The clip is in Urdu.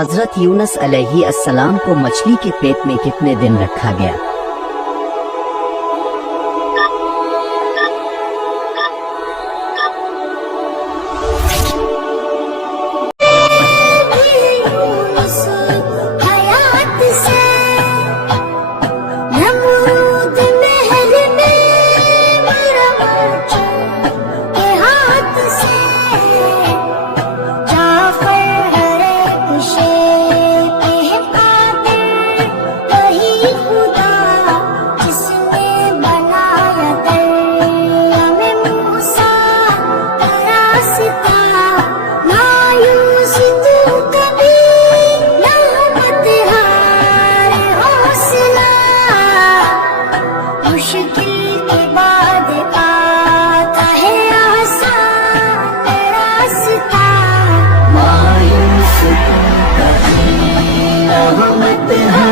حضرت یونس علیہ السلام کو مچھلی کے پیٹ میں کتنے دن رکھا گیا؟ رحمت ہے